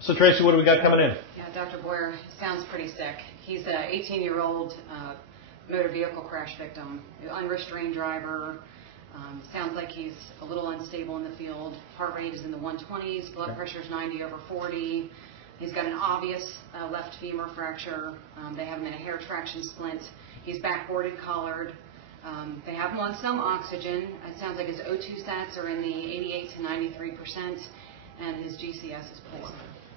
So Tracy, what do we got coming in? Yeah, Dr. Boyer sounds pretty sick. He's an 18-year-old motor vehicle crash victim, unrestrained driver. Sounds like he's a little unstable in the field. Heart rate is in the 120s. Blood pressure is 90/40. He's got an obvious left femur fracture. They have him in a hair traction splint. He's backboarded, collared. They have him on some oxygen. It sounds like his O2 sats are in the 88 to 93%, and his GCS is poor.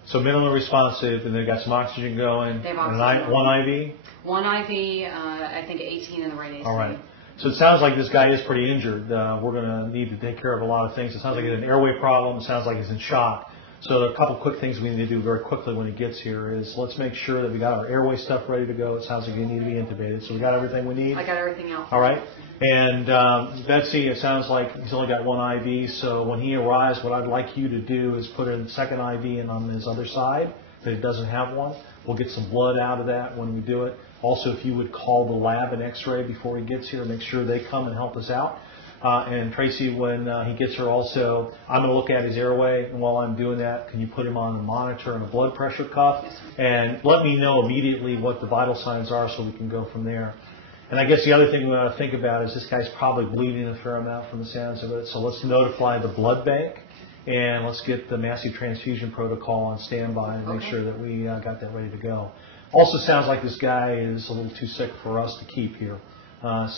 So minimally responsive, and they've got some oxygen going. They have oxygen. One IV? One IV, I think 18 in the right AC. All right. So it sounds like this guy is pretty injured. We're going to need to take care of a lot of things. It sounds like he has an airway problem. It sounds like he's in shock. So a couple quick things we need to do very quickly when he gets here is let's make sure that we got our airway stuff ready to go. It sounds like you need to be intubated. So we got everything we need? I got everything else. All right. And Betsy, it sounds like he's only got one IV. So when he arrives, what I'd like you to do is put a second IV in on his other side that he doesn't have one. We'll get some blood out of that when we do it. Also, if you would call the lab and x-ray before he gets here, make sure they come and help us out. And Tracy, when he gets here also, I'm going to look at his airway, and while I'm doing that, can you put him on a monitor and a blood pressure cuff? Yes, and let me know immediately what the vital signs are so we can go from there. And I guess the other thing we want to think about is this guy's probably bleeding a fair amount from the sounds of it, so let's notify the blood bank, and let's get the massive transfusion protocol on standby and make sure that we got that ready to go. Also sounds like this guy is a little too sick for us to keep here.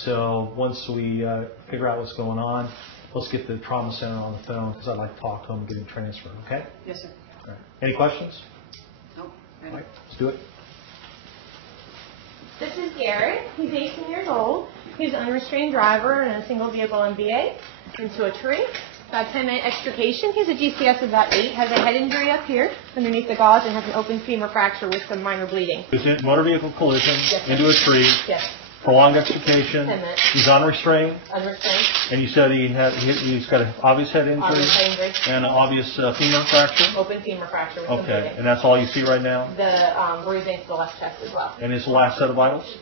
So once we figure out what's going on, let's get the trauma center on the phone because I'd like to talk to him and get him transferred, okay? Yes, sir. All right. Any questions? Nope. All right, let's do it. This is Garrett. He's 18 years old. He's an unrestrained driver in a single vehicle MVA into a tree. About 10-minute extrication. He has a GCS of about 8. Has a head injury up here underneath the gauze and has an open femur fracture with some minor bleeding. Is it motor vehicle collision into a tree? Yes. Prolonged extrication. 10 minutes. He's unrestrained. Unrestrained. And you said he's got an obvious head injury. Obvious head injury. And an obvious femur fracture. Open femur fracture with some Okay. bleeding. And that's all you see right now. The bruising to the left chest as well. And his last set of vitals.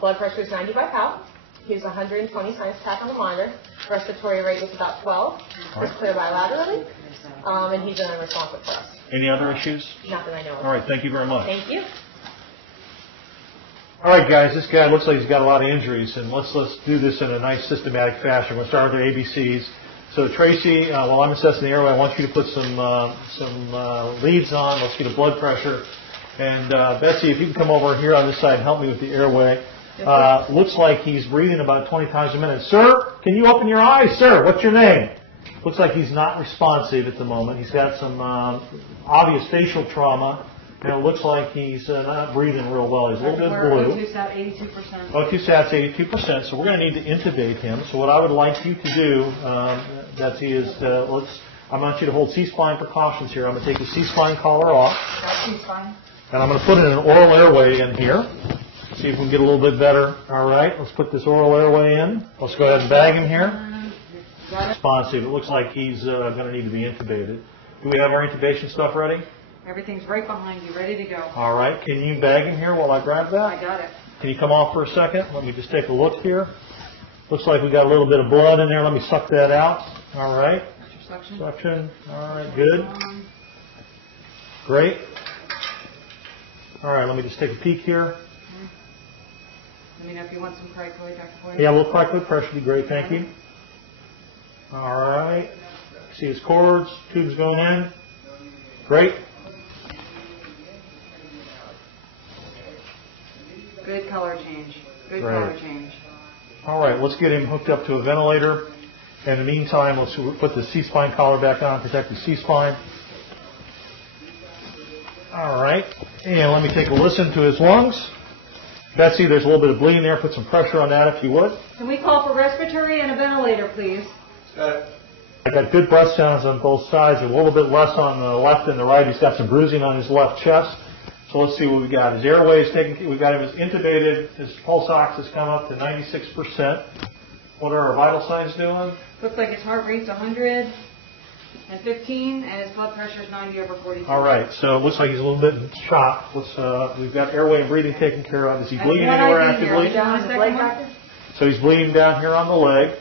Blood pressure is 90 by Pal. He was 120 times tap on the monitor. Respiratory rate was about 12. Was clear bilaterally. And he's been unresponsive for us. Any other issues? Not that I know of. All right. Thank you very much. Thank you. All right, guys. This guy looks like he's got a lot of injuries, and let's do this in a nice systematic fashion. We're going to start with the ABCs. So Tracy, while I'm assessing the airway, I want you to put some leads on. Let's get a blood pressure. And Betsy, if you can come over here on this side and help me with the airway. Looks like he's breathing about 20 times a minute. Sir, can you open your eyes? Sir, what's your name? Looks like he's not responsive at the moment. He's got some obvious facial trauma, and it looks like he's not breathing real well. He's a little bit blue. O2 sat 82%. O2 sat's 82%, so we're going to need to intubate him. So what I would like you to do, Betsy, is I want you to hold C-spine precautions here. I'm going to take the C-spine collar off. C-spine. And I'm going to put in an oral airway in here. See if we can get a little bit better. All right, let's put this oral airway in. Let's go ahead and bag him here. Responsive. It looks like he's going to need to be intubated. Do we have our intubation stuff ready? Everything's right behind you, ready to go. All right. Can you bag him here while I grab that? I got it. Can you come off for a second? Let me just take a look here. Looks like we got a little bit of blood in there. Let me suck that out. All right. Suction. Suction. All right. Good. Great. All right. Let me just take a peek here. Let me know if you want some cricoid, Dr. Boyer. Yeah, a little cricoid pressure would be great. Thank you. All right. See his cords, tubes going in. Great. Good color change. Good Great. color change. All right, let's get him hooked up to a ventilator. In the meantime, let's put the C-spine collar back on, protect the C-spine. All right. And let me take a listen to his lungs. Betsy, there's a little bit of bleeding there. Put some pressure on that if you would. Can we call for respiratory and a ventilator, please? I got good breath sounds on both sides, a little bit less on the left than the right. He's got some bruising on his left chest. So let's see what we got. His airway is taken. We've got him as intubated. His pulse ox has come up to 96%. What are our vital signs doing? Looks like his heart rate's 115 and his blood pressure is 90/42. All right. So it looks like he's a little bit in shock. We've got airway and breathing taken care of. Is he bleeding anywhere actively? So he's bleeding down here on the leg.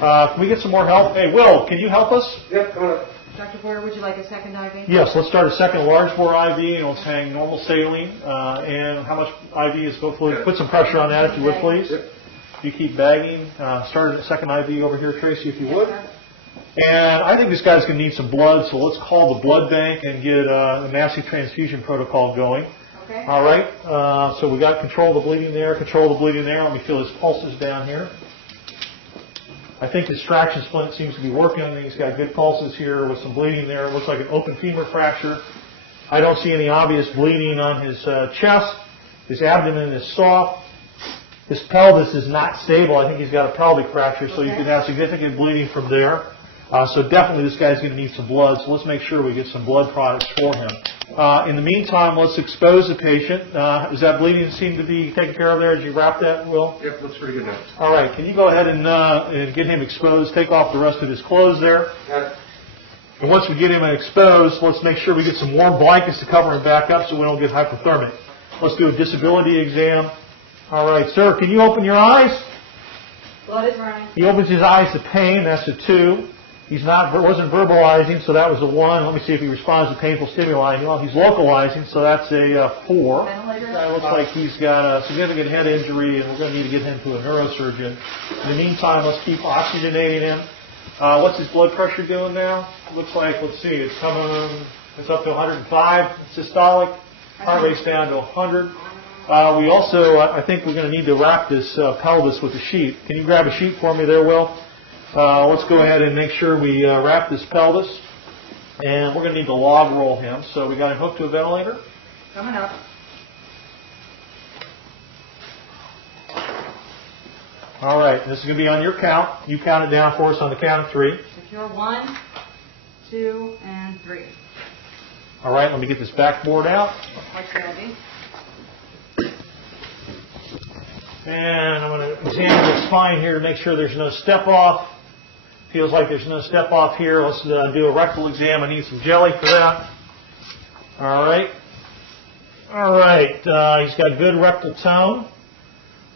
Can we get some more help? Hey, Will, can you help us? Yep, got it. Dr. Boyer, would you like a second IV? Yes, let's start a second large bore IV, and let's hang normal saline. And how much IV is go fluid? Put some pressure on that, if you would, please. You keep bagging. Start a second IV over here, Tracy, if you would. And I think this guy's going to need some blood, so let's call the blood bank and get a massive transfusion protocol going. Okay. All right. So we got control of the bleeding there, control of the bleeding there. Let me feel his pulses down here. I think his traction splint seems to be working. He's got good pulses here with some bleeding there. It looks like an open femur fracture. I don't see any obvious bleeding on his chest. His abdomen is soft. His pelvis is not stable. I think he's got a pelvic fracture, so you can have significant bleeding from there. So definitely this guy's going to need some blood, so let's make sure we get some blood products for him. In the meantime, let's expose the patient. Does that bleeding seem to be taken care of there as you wrap that, Will? Yep, looks pretty good now. All right, can you go ahead and get him exposed, take off the rest of his clothes there. And once we get him exposed, let's make sure we get some warm blankets to cover him back up so we don't get hypothermic. Let's do a disability exam. All right, sir, can you open your eyes? Blood is running. He opens his eyes to pain, that's a 2. Wasn't verbalizing, so that was a 1. Let me see if he responds to painful stimuli. Well, he's localizing, so that's a 4. It looks like he's got a significant head injury, and we're going to need to get him to a neurosurgeon. In the meantime, let's keep oxygenating him. What's his blood pressure doing now? Looks like, let's see, it's up to 105 systolic. Heart rate's down to 100. We also, I think we're going to need to wrap this pelvis with a sheet. Can you grab a sheet for me there, Will? Let's go ahead and make sure we wrap this pelvis. And we're going to need to log roll him. So we got him hooked to a ventilator. Coming up. All right, this is going to be on your count. You count it down for us on the count of 3. Secure 1, 2, and 3. All right, let me get this backboard out. What's the IV? And I'm going to examine the spine here to make sure there's no step off. Feels like there's no step off here. Let's do a rectal exam. I need some jelly for that. All right. All right. He's got good rectal tone.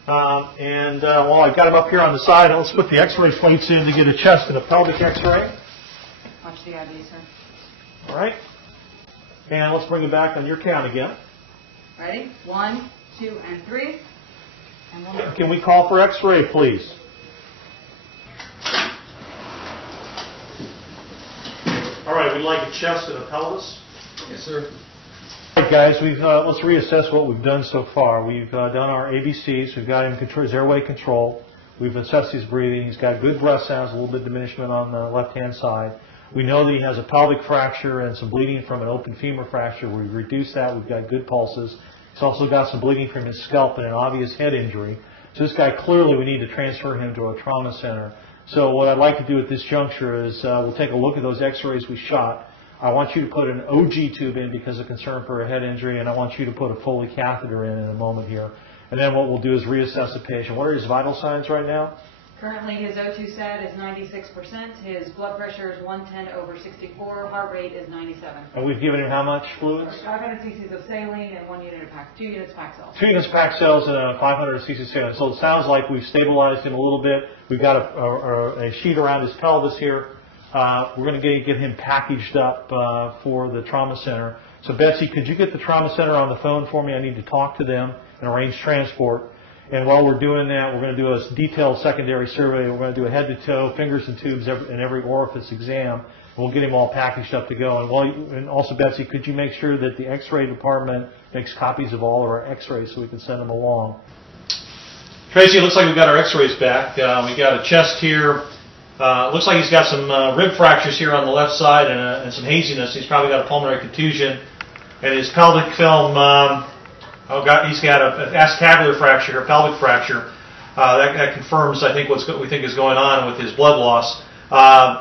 Well, I've got him up here on the side. Let's put the x-ray plates in to get a chest and a pelvic x-ray. Watch the IV, sir. All right. And let's bring it back on your count again. Ready? 1, 2, and 3. And 1 more. Can we call for x-ray, please? All right, we'd like a chest and a pelvis. Yes, sir. All right, guys, let's reassess what we've done so far. We've done our ABCs. We've got him his airway control. We've assessed his breathing. He's got good breath sounds, a little bit of diminishment on the left-hand side. We know that he has a pelvic fracture and some bleeding from an open femur fracture. We've reduced that. We've got good pulses. He's also got some bleeding from his scalp and an obvious head injury. So this guy, clearly, we need to transfer him to a trauma center. So what I'd like to do at this juncture is we'll take a look at those x-rays we shot. I want you to put an OG tube in because of concern for a head injury, and I want you to put a Foley catheter in a moment here. And then what we'll do is reassess the patient. What are his vital signs right now? Currently, his O2 sat is 96%. His blood pressure is 110/64. Heart rate is 97. And we've given him how much fluids? 500 cc's of saline and 1 unit of Paxil. 2 units Paxil. 2 units Paxil and 500 cc saline. So it sounds like we've stabilized him a little bit. We've got a sheet around his pelvis here. We're going to get him packaged up for the trauma center. So Betsy, could you get the trauma center on the phone for me? I need to talk to them and arrange transport. And while we're doing that, we're going to do a detailed secondary survey. We're going to do a head-to-toe, fingers and tubes in every orifice exam. We'll get him all packaged up to go. And also, Betsy, could you make sure that the X-ray department makes copies of all of our X-rays so we can send them along? Tracy, it looks like we've got our X-rays back. We got a chest here. Looks like he's got some rib fractures here on the left side and some haziness. He's probably got a pulmonary contusion. And his pelvic film, he's got an acetabular fracture, a pelvic fracture. That confirms, I think, what we think is going on with his blood loss.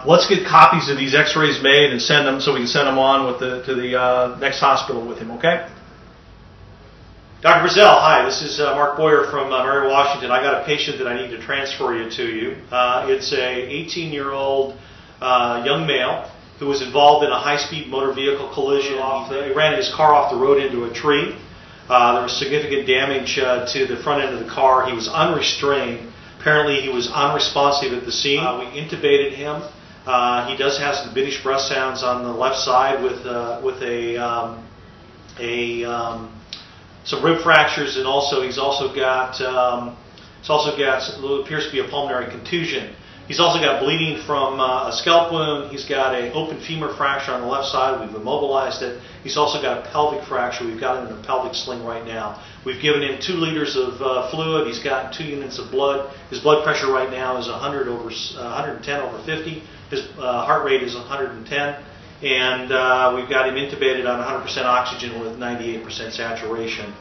Let's get copies of these X-rays made and send them so we can send them on to the next hospital with him. Okay? Dr. Brazell, hi. This is Mark Boyer from Mary Washington. I got a patient that I need to transfer you to. It's a 18-year-old young male who was involved in a high-speed motor vehicle collision. He ran his car off the road into a tree. There was significant damage to the front end of the car. He was unrestrained. Apparently, he was unresponsive at the scene. We intubated him. He does have some diminished breath sounds on the left side with some rib fractures, and he's also got what appears to be a pulmonary contusion. He's also got bleeding from a scalp wound. He's got an open femur fracture on the left side. We've immobilized it. He's also got a pelvic fracture. We've got him in a pelvic sling right now. We've given him 2 liters of fluid. He's gotten 2 units of blood. His blood pressure right now is 110 over 50. His heart rate is 110. And we've got him intubated on 100% oxygen with 98% saturation.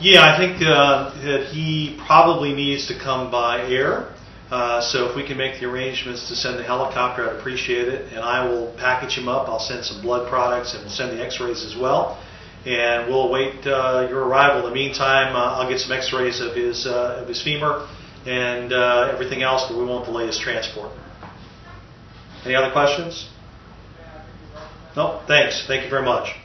Yeah, I think that he probably needs to come by air. So if we can make the arrangements to send the helicopter, I'd appreciate it. And I will package him up. I'll send some blood products, and we'll send the x-rays as well. And we'll await your arrival. In the meantime, I'll get some x-rays of his femur and everything else, but we won't delay his transport. Any other questions? No? Thanks. Thank you very much.